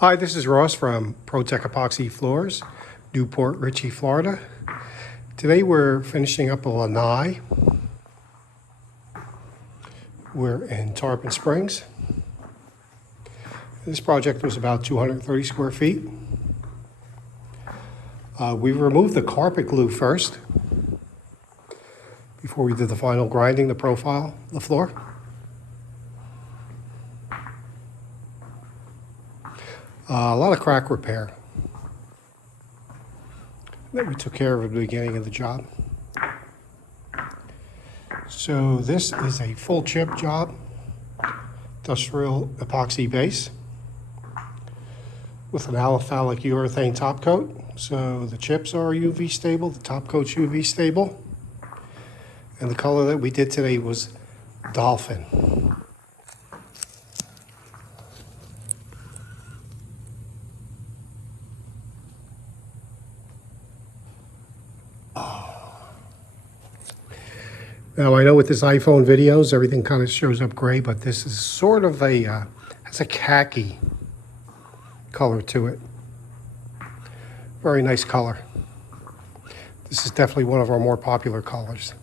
Hi, this is Ross from ProTech Epoxy Floors, Newport Richey, Florida. Today we're finishing up a Lanai. We're in Tarpon Springs. This project was about 230 square feet. We removed the carpet glue first before we did the final grinding, the profile, the floor. A lot of crack repair that we took care of at the beginning of the job. So this is a full chip job, industrial epoxy base with an aliphalic urethane top coat. So the chips are UV stable, the top coat's UV stable. And the color that we did today was Dolphin. Now I know with this iPhone videos, everything kind of shows up gray, but this is sort of has a khaki color to it. Very nice color. This is definitely one of our more popular colors.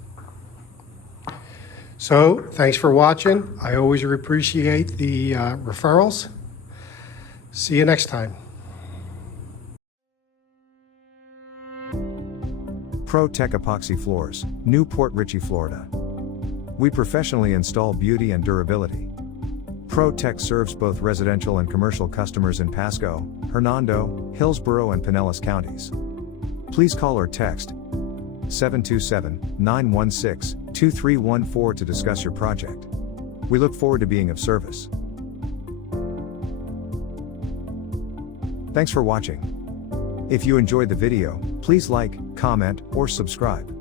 So thanks for watching. I always appreciate the referrals. See you next time. ProTech Epoxy Floors, Newport Richey, Florida. We professionally install beauty and durability. ProTech serves both residential and commercial customers in Pasco, Hernando, Hillsborough and Pinellas counties. Please call or text 727-916-2314 to discuss your project. We look forward to being of service. Thanks for watching. If you enjoyed the video, please like, comment, or subscribe.